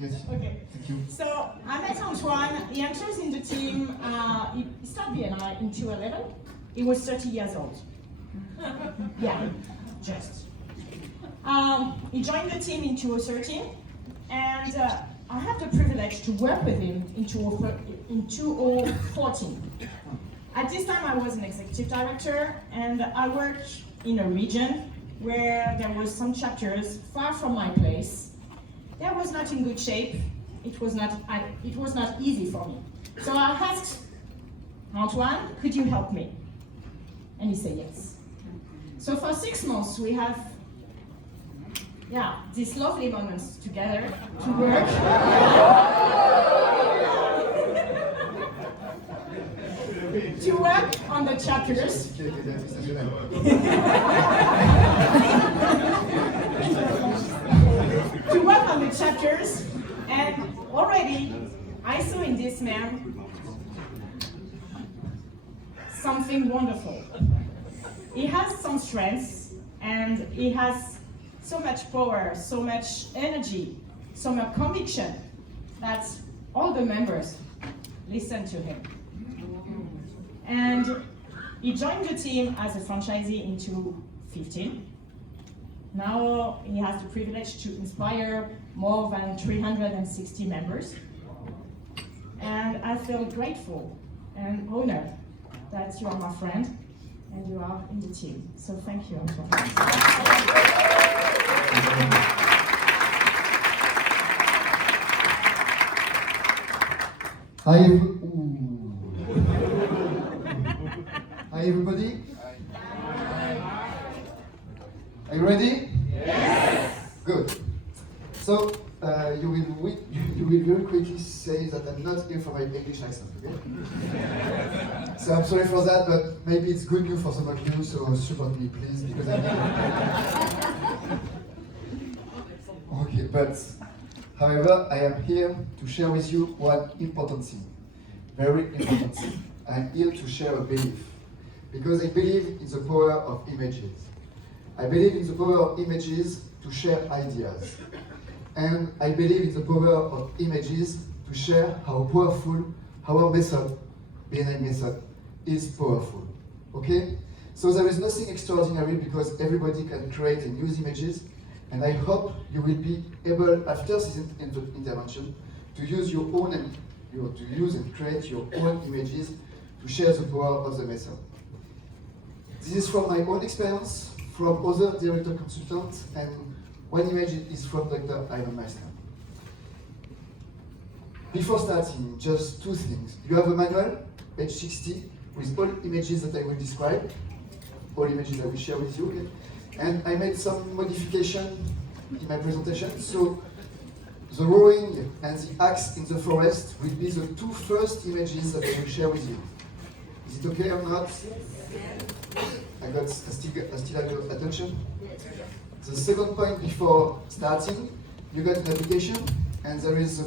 Yes. Okay. Thank you. So I met Antoine. He enters in the team. He started BNI in 2011. He was 30 years old. Yeah, just. He joined the team in 2013, and I had the privilege to work with him in 2014. At this time, I was an executive director, and I worked in a region where there was some chapters far from my place. That was not in good shape. It was not easy for me. So I asked Antoine, could you help me? And he said yes. So for 6 months, we have these lovely moments together to work. To work on the chapters. To work on the chapters, and already I saw in this man something wonderful. He has some strengths, and he has so much power, so much energy, so much conviction that all the members listen to him. And he joined the team as a franchisee in 2015. Now he has the privilege to inspire more than 360 members. And I feel grateful and honored that you are my friend and you are in the team. So thank you, Antoine. Hi everybody. Are you ready? Yes! Good. So you will very quickly say that I'm not here for my English accent, okay? So I'm sorry for that, but maybe it's good news for some of you, so support me please, because I need it. Okay, but however, I am here to share with you one important thing, very important thing. I'm here to share a belief, because I believe in the power of images. I believe in the power of images to share ideas. And I believe in the power of images to share how powerful our method, BNI method, is powerful. Okay? So there is nothing extraordinary because everybody can create and use images. And I hope you will be able, after this intervention, to use your own and to use and create your own images to share the power of the method. This is from my own experience, from other director consultants, and one image is from Dr. Iron Meister. Before starting, just 2 things. You have a manual, page 60, with all images that I will describe, all images I will share with you. Okay? And I made some modification in my presentation. So the rowing and the axe in the forest will be the 2 first images that I will share with you. Is it okay or not? I still have your attention. The second point before starting, you got an application, and there is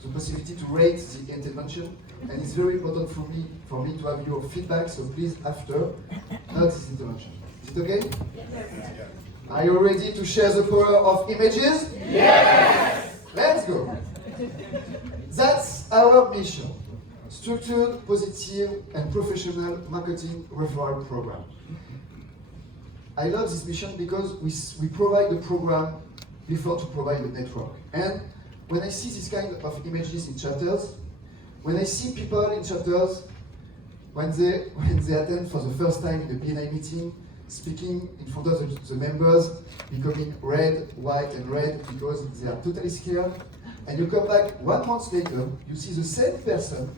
the possibility to rate the intervention, and it's very important for me to have your feedback. So please, after, not this intervention. Is it okay? Yes. Are you ready to share the power of images? Yes. Let's go. That's our mission: structured, positive, and professional marketing referral program. I love this mission because we provide the program before to provide the network. And when I see this kind of images in chapters, when I see people in chapters, when they attend for the first time in the BNI meeting, speaking in front of the members, becoming red, white, and red because they are totally scared, and you come back 1 month later, you see the same person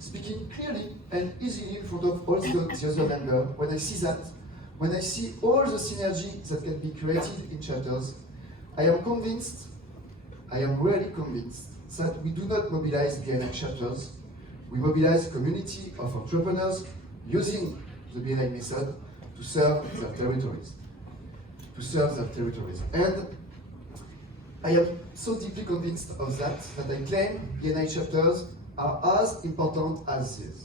speaking clearly and easily in front of all the other members. When I see that, when I see all the synergy that can be created in chapters, I am really convinced that we do not mobilize BNI chapters, we mobilize a community of entrepreneurs using the BNI method to serve their territories. And I am so deeply convinced of that I claim BNI chapters are as important as this.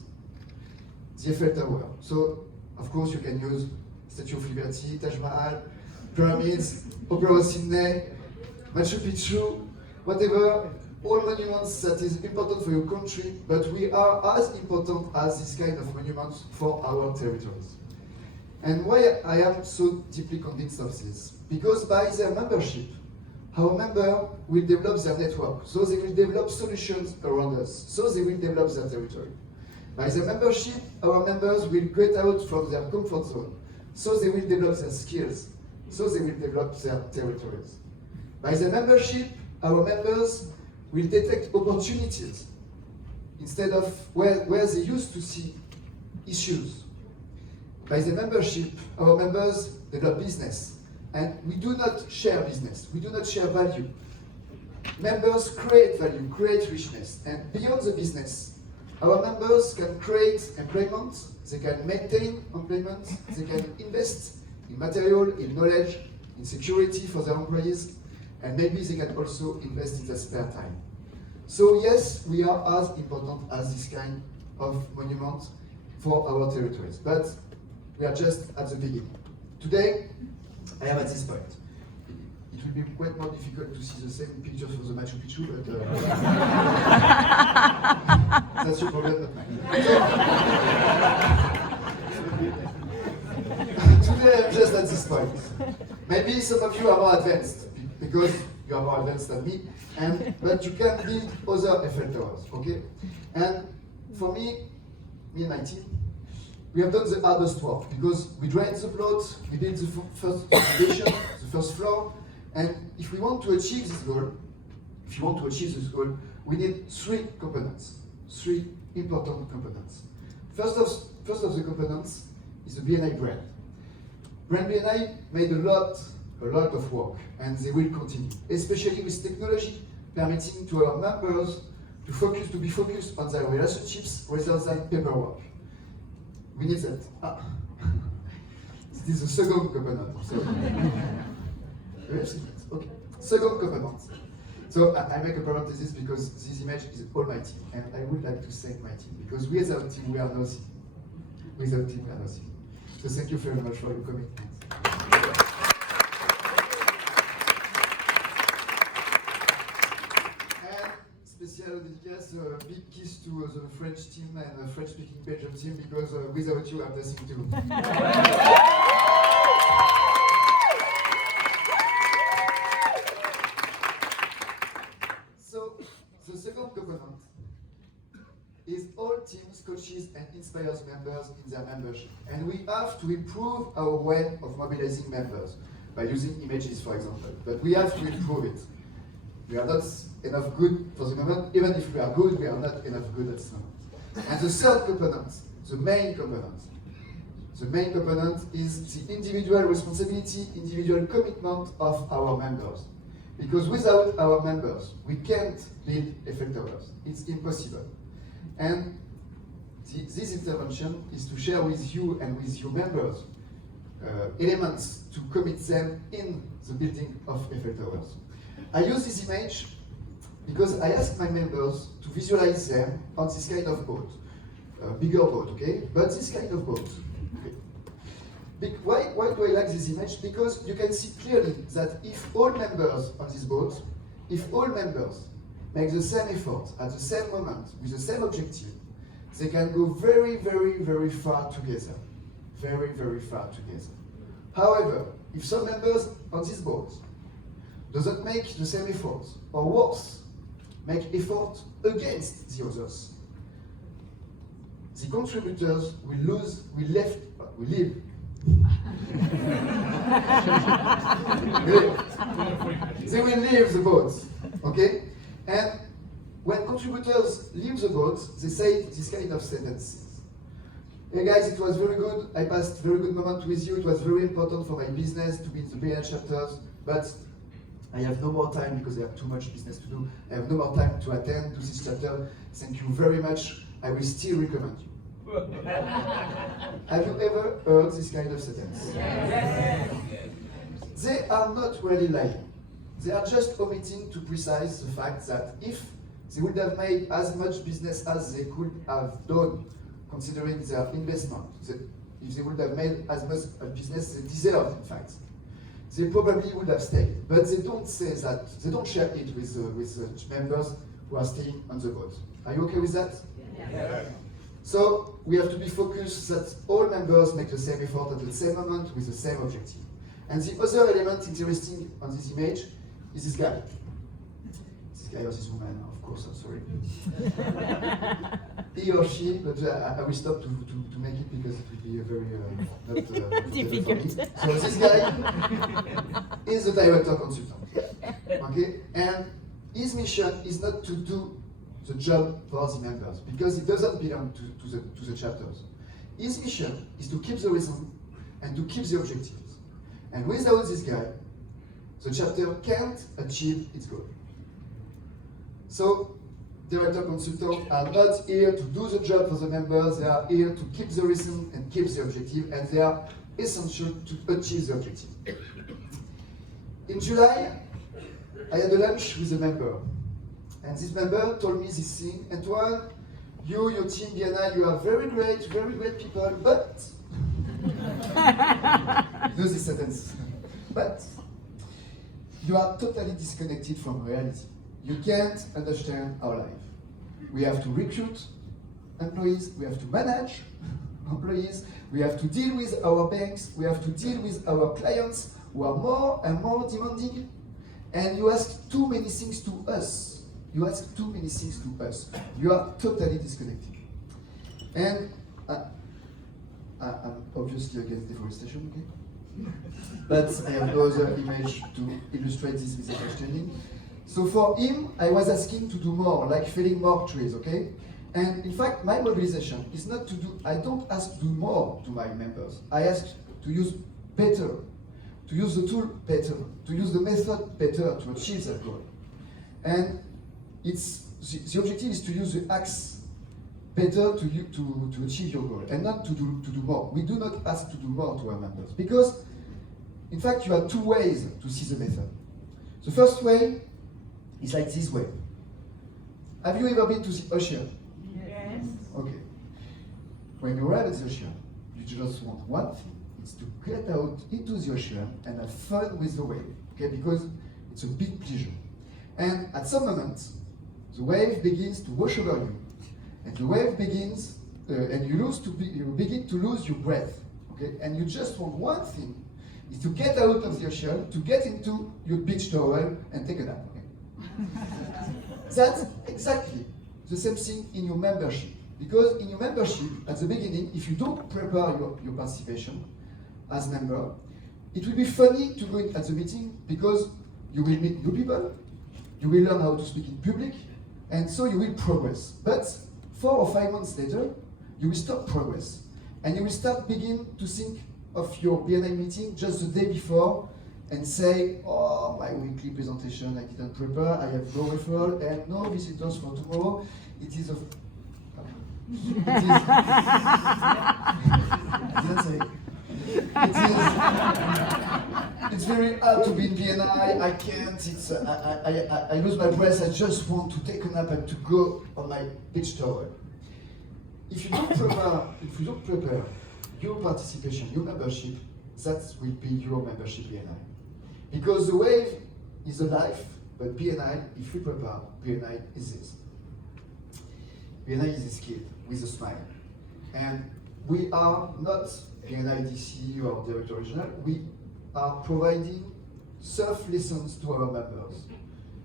The Eiffel Tower. So, of course, you can use Statue of Liberty, Taj Mahal, pyramids, Opera of Sydney, Machu Picchu, whatever, all monuments that is important for your country, but we are as important as this kind of monuments for our territories. And why I am so deeply convinced of this? Because by their membership, our member will develop their network, so they will develop solutions around us, so they will develop their territory. By their membership, our members will get out from their comfort zone, so they will develop their skills, so they will develop their territories. By their membership, our members will detect opportunities instead of where they used to see issues. By the membership, our members develop business, and we do not share business, we do not share value. Members create value, create richness, and beyond the business, our members can create employment, they can maintain employment, they can invest in material, in knowledge, in security for their employees, and maybe they can also invest in their spare time. So yes, we are as important as this kind of monument for our territories, but we are just at the beginning. Today, I am at this point. It will be quite more difficult to see the same pictures for the Machu Picchu, but that's your problem, not mine. Today, I'm just at this point. Maybe some of you are more advanced, because you are more advanced than me, but you can build other Eiffel Towers, okay? And for me and my team, we have done the hardest work because we drained the plot, we built the first foundation, the first floor, and if we want to achieve this goal, we need three components, three important components. First of the components is the BNI brand. Brand BNI made a lot of work, and they will continue, especially with technology permitting to our members to be focused on their relationships rather than paperwork. We need that. This is the second component. Okay. Second component. So I make a parenthesis because this image is all my team, and I would like to thank my team because without team we are nothing. Without team we are nothing. So thank you very much for your commitment. Special dédicace, big kiss to the French team and the French-speaking Belgium team because without you, I'm nothing too. So, the second component is all teams, coaches, and inspires members in their membership. And we have to improve our way of mobilizing members by using images, for example. But we have to improve it. We are not enough good for the moment. Even if we are good, we are not enough good at the moment. And the third component, the main component is the individual responsibility, individual commitment of our members. Because without our members, we can't build Eiffel Towers. It's impossible. And this intervention is to share with you and with your members elements to commit them in the building of Eiffel Towers. I use this image because I asked my members to visualize them on this kind of boat, bigger boat, okay? But this kind of boat. Okay. Why do I like this image? Because you can see clearly that if all members on this boat, if all members make the same effort at the same moment with the same objective, they can go very, very, very far together. Very, very far together. However, if some members on this boat doesn't make the same effort, or worse, make effort against the others, the contributors will leave. They will leave the boat, okay? And when contributors leave the boat, they say this kind of sentences. Hey guys, it was very good. I passed very good moment with you. It was very important for my business to be in the BNI chapters, but I have no more time because I have too much business to do. I have no more time to attend to this chapter. Thank you very much. I will still recommend you. Have you ever heard this kind of sentence? Yes. They are not really lying. They are just omitting to precise the fact that if they would have made as much business as they could have done, considering their investment, if they would have made as much business they deserved, in fact, they probably would have stayed. But they don't say that, they don't share it with members who are staying on the boat. Are you okay with that? Yeah. So we have to be focused that all members make the same effort at the same moment with the same objective. And the other element interesting on this image is this guy. This guy or this woman, of course, I'm sorry. He or she, but I will stop to make it because it will be a very not difficult. So this guy is the director consultant. Okay? And his mission is not to do the job for the members because it doesn't belong to the chapters. His mission is to keep the rhythm and to keep the objectives. And without this guy, the chapter can't achieve its goal. So, director consultants are not here to do the job for the members, they are here to keep the rhythm and keep the objective, and they are essential to achieve the objective. In July, I had a lunch with a member, and this member told me this thing, Antoine, you, your team, BNI, you are very great people, but do this sentence. But you are totally disconnected from reality. You can't understand our life. We have to recruit employees, we have to manage employees, we have to deal with our banks, we have to deal with our clients who are more and more demanding, and you ask too many things to us. You ask too many things to us. You are totally disconnected. And I'm obviously against deforestation, okay? But I have no other image to illustrate this misunderstanding. So for him, I was asking to do more, like felling more trees, okay? And in fact, my mobilization is not to do, I don't ask to do more to my members. I ask to use better, to use the tool better, to use the method better to achieve that goal. And the objective is to use the axe better to achieve your goal and not to do more. We do not ask to do more to our members because, in fact, you have two ways to see the method. The first way is like this way. Have you ever been to the ocean? Yes. Okay. When you arrive at the ocean, you just want one thing. It's to get out into the ocean and have fun with the wave. Okay, because it's a big pleasure. And at some moment, the wave begins to wash over you. And the wave begins, and you begin to lose your breath. Okay, and you just want one thing, is to get out of the ocean, to get into your beach towel and take a nap. That's exactly the same thing in your membership. Because in your membership, at the beginning, if you don't prepare your participation as member, it will be funny to go in at the meeting because you will meet new people, you will learn how to speak in public, and so you will progress. But 4 or 5 months later, you will stop progress. And you will start begin to think of your BNI meeting just the day before and say, oh, my weekly presentation I didn't prepare, I have no referral, and no visitors for tomorrow. It is a... It's very hard to be in BNI, I can't, I lose my breath, I just want to take a nap and to go on my beach towel. If you don't prepare your participation, your membership, that will be your membership BNI. Because the wave is the life, but BNI, if we prepare, BNI is this. BNI is this kid with a smile. And we are not BNI DC or Director Regional, we are providing surf lessons to our members.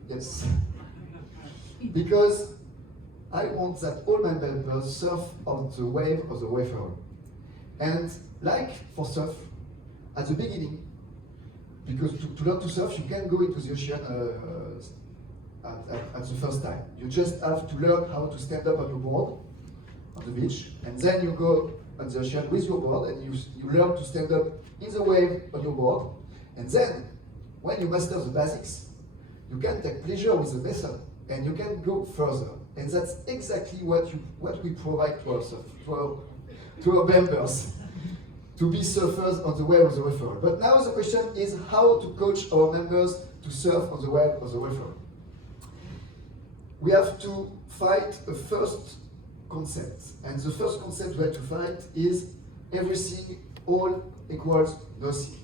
Yes. Because I want that all my members surf on the wave of the wafer. And like for surf, at the beginning, because to learn to surf, you can't go into the ocean at the first time. You just have to learn how to stand up on your board on the beach, and then you go on the ocean with your board, and you learn to stand up in the wave on your board. And then, when you master the basics, you can take pleasure with the method, and you can go further. And that's exactly what we provide to our members. To be surfers on the wave of the referral. But now the question is how to coach our members to surf on the wave of the referral. We have to fight a first concept. And the first concept we have to fight is everything all equals nothing.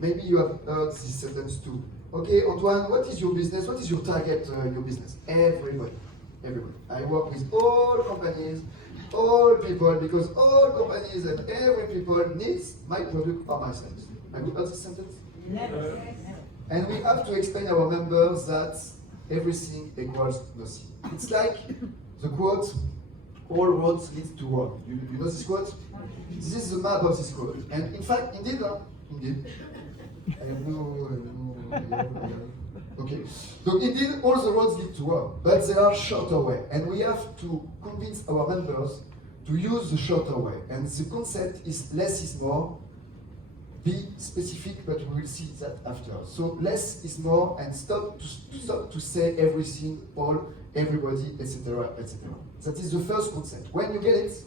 maybe you have heard this sentence too. Okay, Antoine, what is your business? What is your target, your business? Everybody. Everybody. I work with all companies, all people, because all companies and every people needs my product or my service. Have you heard this sentence? Never. And we have to explain our members that everything equals nothing. It's like the quote, all roads lead to Rome. You know this quote? This is the map of this quote. And in fact, indeed. I have no. Okay. So indeed, all the roads lead to Rome, but there are shorter way, and we have to convince our members to use the shorter way. And the concept is less is more. Be specific, but we will see that after. So less is more, and stop to say everything, all, everybody, etc., etc. That is the first concept. When you get it,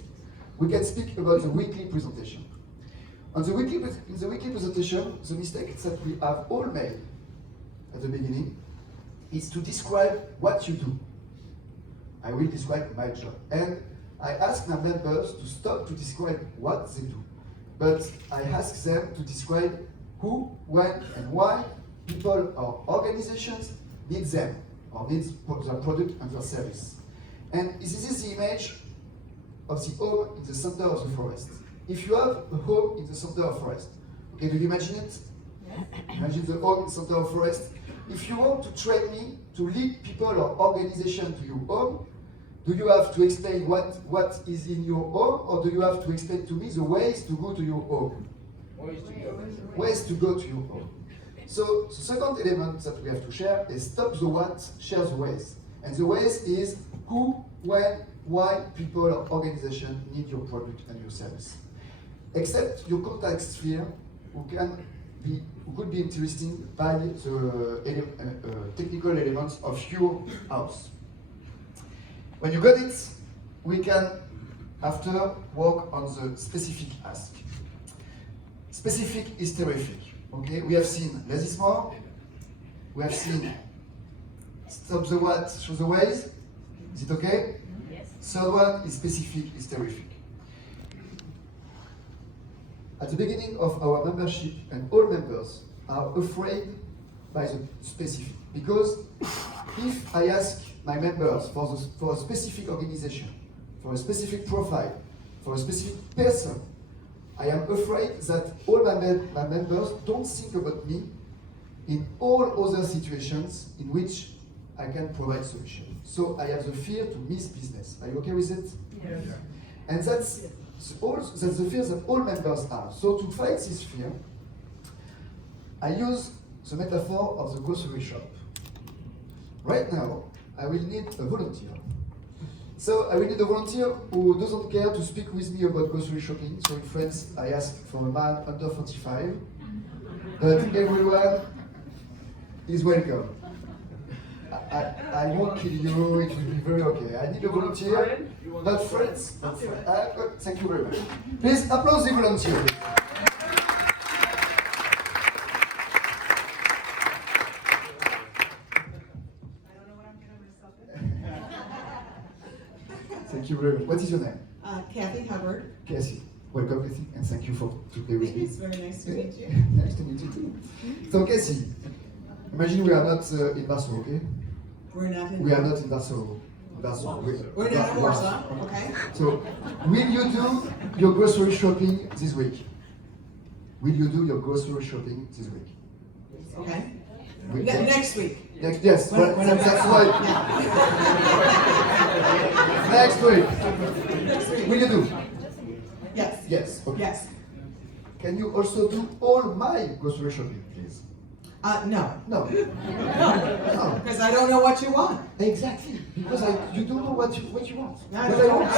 we can speak about the weekly presentation. In the weekly presentation, the mistake that we have all made at the beginning is to describe what you do. I will describe my job. And I ask my members to stop to describe what they do. But I ask them to describe who, when, and why people or organizations need them, or need their product and their service. And this is the image of the home in the center of the forest. If you have a home in the center of forest, okay, do you imagine it? Yes. Imagine the home in the center of forest. If you want to train me to lead people or organization to your home, do you have to explain what is in your home, or do you have to explain to me the ways to go to your home? Ways to go to your home. So the second element that we have to share is stop the what, share the ways. And the ways is who, when, why people or organization need your product and your service. Except your contact sphere, who could be interested by the technical elements of your house. When you got it, we can, after, work on the specific ask. Specific is terrific. Okay, we have seen less is more. We have seen stop the what, show the ways. Is it okay? Yes. Third one is specific is terrific. At the beginning of our membership, and all members are afraid by the specific, because if I ask my members for a specific organization, for a specific profile, for a specific person, I am afraid that all my members don't think about me in all other situations in which I can provide solution. So I have the fear to miss business. Are you okay with it? Yes. And that's the fear that all members have. So to fight this fear, I use the metaphor of the grocery shop. Right now, I will need a volunteer. So I will need a volunteer who doesn't care to speak with me about grocery shopping. So in France, I ask for a man under 45, but everyone is welcome. I won't kill you, it will be very okay. I need a volunteer, not friends. Thank you very much. Please applause the volunteer. Thank you very much. What is your name? Kathy Hubbard. Cassie. Welcome, Cassie, and thank you for today with me. It's very nice to meet you. Nice to meet you too. So, Cassie, imagine we are not in Varsaw, okay? We're not in. We are not in Varsaw. We're not in Warsaw, okay? So, will you do your grocery shopping this week? Will you do your grocery shopping this week? Okay. Next week. Yes, that's right. Next week. Will you do? Yes. Yes. Okay. Yes. Can you also do all my grocery shopping, please? No. No. No. Because I don't know what you want. Exactly. Because you don't know what you want. I What don't I want.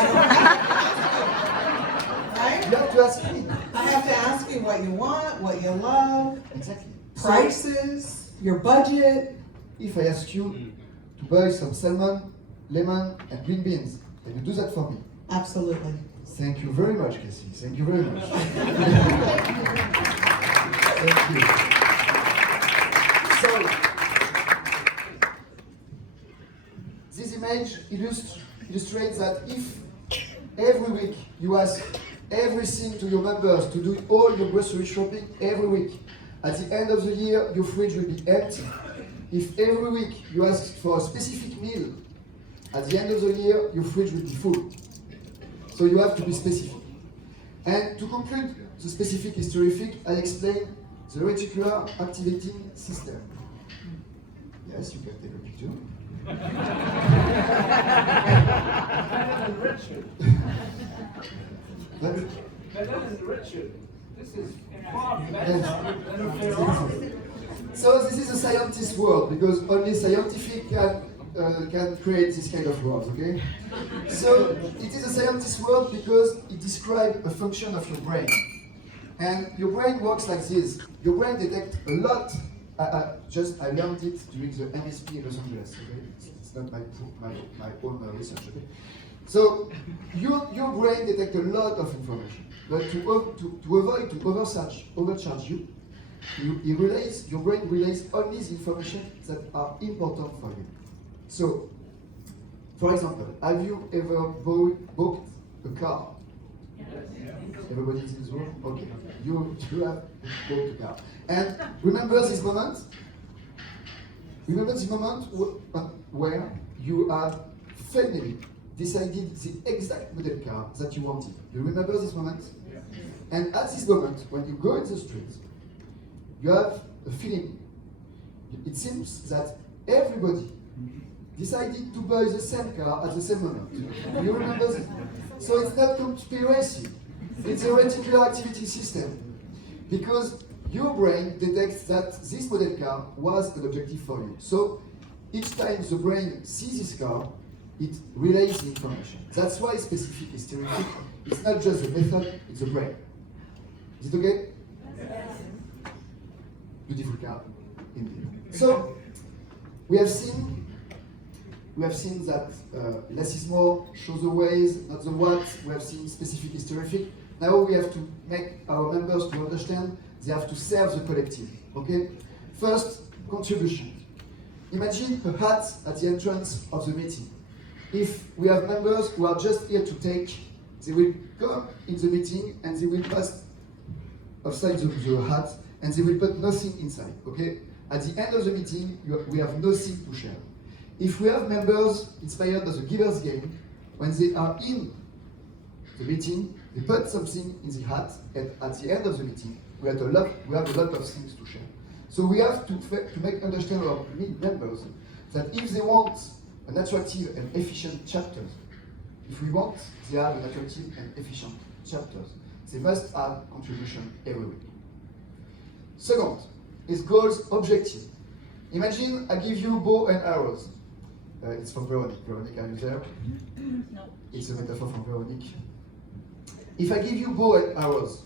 Right? You have to ask me. I have to ask you what you want, what you love, Exactly. prices, your budget. If I ask you to buy some salmon, lemon, and green beans, can you do that for me? Absolutely. Thank you very much, Cassie. Thank you very much. Thank you. So, this image illustrates that if every week you ask everything to your members to do all your grocery shopping every week, At the end of the year, your fridge will be empty. If every week you ask for a specific meal, at the end of the year, your fridge will be full. So you have to be specific. And to conclude the specific is terrific, I explain the reticular activating system. Yes, you can take a picture. That is Richard. This is far better than Ferrari. So this is a scientist world because only scientific can create this kind of words, okay? So it is a scientist world because it describes a function of your brain. And your brain works like this. Your brain detects a lot. I learned it during the MSP in Los Angeles, okay? It's not my own research, okay? So your brain detects a lot of information. But to avoid to overcharge you, your brain relays only the information that are important for you. So, for example, have you ever bought a car? Everybody is in this room? Okay. You have bought a car. And remember this moment? Remember this moment where you have finally decided the exact model car that you wanted. You remember this moment? Yeah. And at this moment, when you go in the street, you have a feeling. It seems that everybody decided to buy the same car at the same moment. You remember this? So it's not conspiracy. It's a reticular activity system. Because your brain detects that this model car was an objective for you. So each time the brain sees this car, it relays the information. That's why specific is terrific. It's not just the method, it's the brain. Is it okay? Yes. Beautiful car, indeed. So we have seen that less is more, show the ways, not the what. We have seen specific is terrific. Now we have to make our members to understand they have to serve the collective. Okay? First, contribution. Imagine a hat at the entrance of the meeting. If we have members who are just here to take, they will come in the meeting and they will pass outside the hat and they will put nothing inside. Okay? At the end of the meeting, we have nothing to share. If we have members inspired by the giver's game, when they are in the meeting, they put something in the hat, and at the end of the meeting, we have a lot of things to share. So we have to make understand our members that if they want an attractive and efficient chapter, if we want they have an attractive and efficient chapters, they must have contribution every week. Second is goals objective. Imagine I give you bow and arrows. It's from Veronique. Veronique, are you there? No. It's a metaphor from Veronique. If I give you bow and arrows,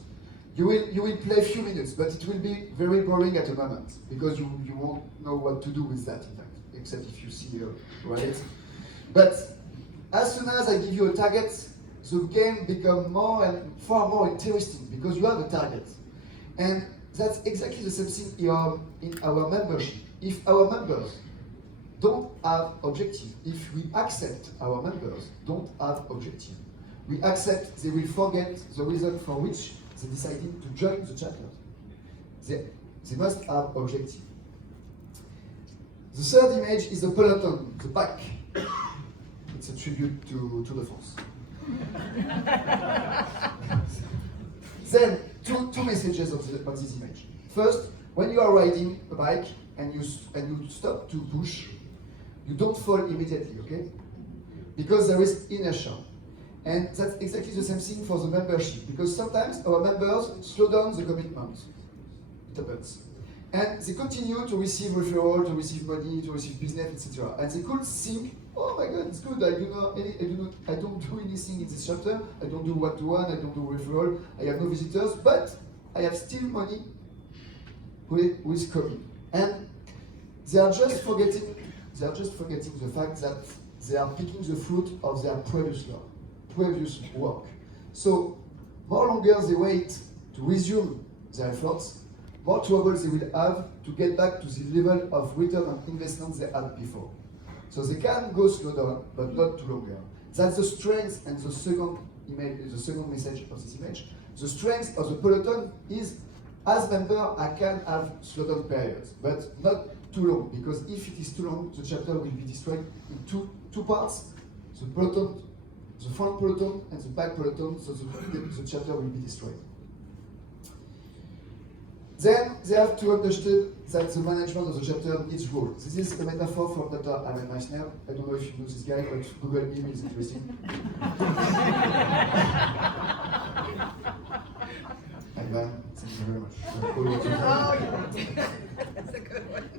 you will play a few minutes, but it will be very boring at the moment because you won't know what to do with that, in fact, except if you see right. But as soon as I give you a target, the game becomes far more interesting because you have a target. And that's exactly the same thing here in our membership. If our members don't have objective, if we accept our members don't have objective, we accept they will forget the reason for which they decided to join the chapter. They must have objective. The third image is the peloton, the pack. It's a tribute to the France. Then, two messages of this image. First, when you are riding a bike and you stop to push, you don't fall immediately, okay? Because there is inertia. And that's exactly the same thing for the membership, because sometimes our members slow down the commitment. It happens. And they continue to receive referral, to receive money, to receive business, etc. And they could think, oh my God, it's good, I don't do anything in this chapter, I don't do one-to-one, I don't do referral, I have no visitors, but I have still money with coming. And they are just forgetting the fact that they are picking the fruit of their previous work. So, more longer they wait to resume their efforts, more trouble they will have to get back to the level of return on investment they had before. So they can go slow down, but not too longer. That's the strength and the second message of this image. The strength of the peloton is as member, I can have slowdown periods, but not too long, because if it is too long, the chapter will be destroyed in two parts, the peloton, the front peloton and the back peloton, so the chapter will be destroyed. Then they have to understand that the management of the chapter needs rules. This is a metaphor from Dr. Alan Meissner. I don't know if you know this guy, but Google him, is interesting. Ivan, thank you very much. Oh, yeah. That's a good one.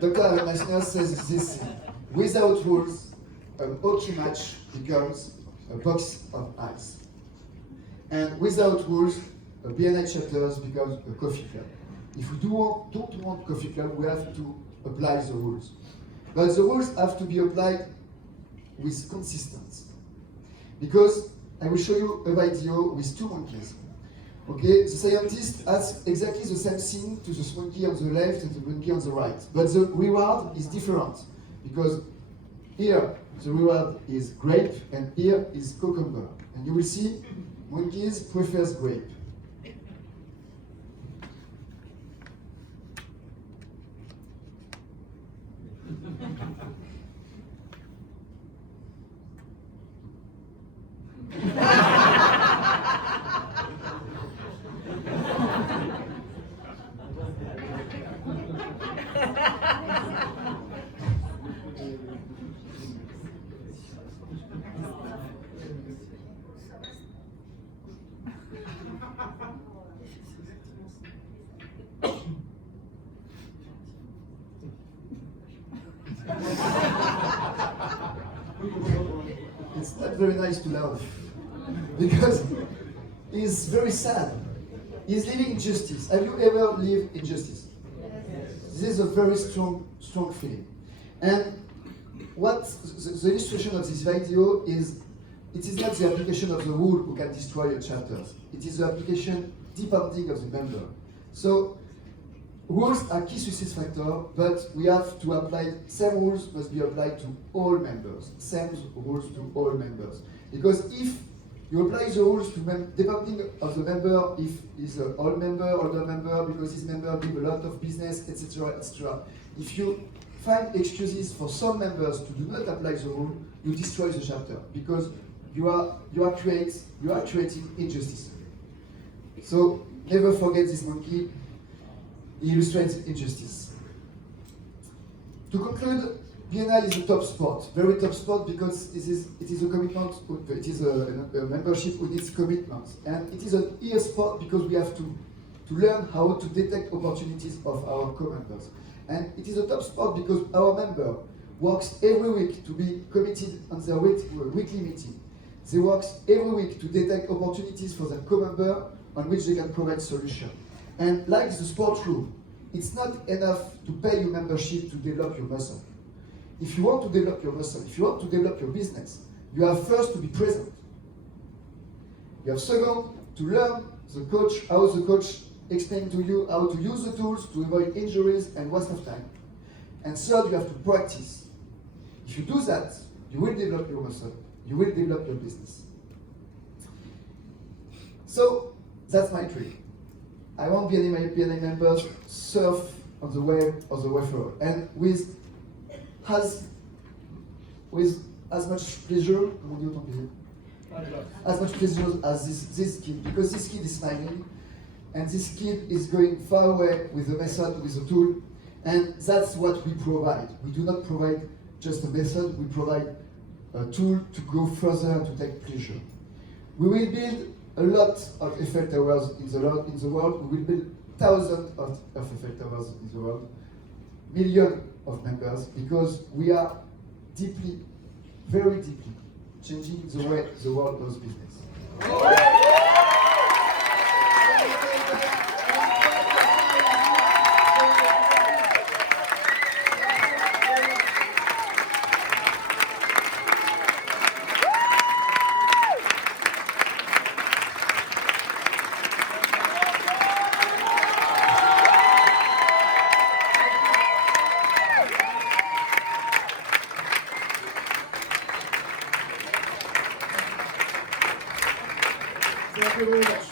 Dr. Alan Meissner says this: without rules, an hockey match becomes a box of ice. And without rules, a BNI chapters becomes a coffee club. If we don't want coffee club, we have to apply the rules. But the rules have to be applied with consistency. Because I will show you a video with two monkeys. Okay, the scientist has exactly the same thing to the monkey on the left and the monkey on the right. But the reward is different. Because here the reward is grape and here is cucumber. And you will see monkeys prefers grape. It's not very nice to laugh because he's very sad. He's living in justice. Have you ever lived in justice? This is a very strong feeling. And what the illustration of this video is, it is not the application of the rule who can destroy your chapters. It is the application depending of the member. So rules are key success factor, but we have to apply, same rules must be applied to all members. Same rules to all members. Because if you apply the rules to depending of the member, if he's an old member, older member, because his member give a lot of business, etc., etc. If you find excuses for some members to do not apply the rule, you destroy the chapter because you are creating injustice. So never forget this monkey. He illustrates injustice. To conclude, BNI is a top sport, very top sport, because it is a commitment, it is a membership who needs commitment. And it is an ear sport because we have to learn how to detect opportunities of our co-members. And it is a top sport because our member works every week to be committed on their weekly meeting. They work every week to detect opportunities for their co-member on which they can provide solutions. And like the sport rule, it's not enough to pay your membership to develop your muscle. If you want to develop your muscle, if you want to develop your business, you have first to be present. You have second to learn how the coach explains to you how to use the tools to avoid injuries and waste of time. And third, you have to practice. If you do that, you will develop your muscle, you will develop your business. So that's my trick. I want BNI members surf on the wave of the way forward, and with as much pleasure, as much pleasure as this kid, because this kid is smiling, and this kid is going far away with the method, with the tool, and that's what we provide. We do not provide just a method, we provide a tool to go further and to take pleasure. We will build a lot of effect towers in the world. We will build thousands of effect towers in the world, millions of members, because we are deeply, very deeply, changing the way the world does business. Thank you very much.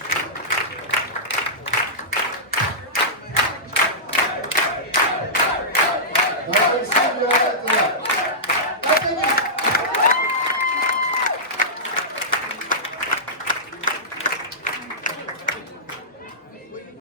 I can see you at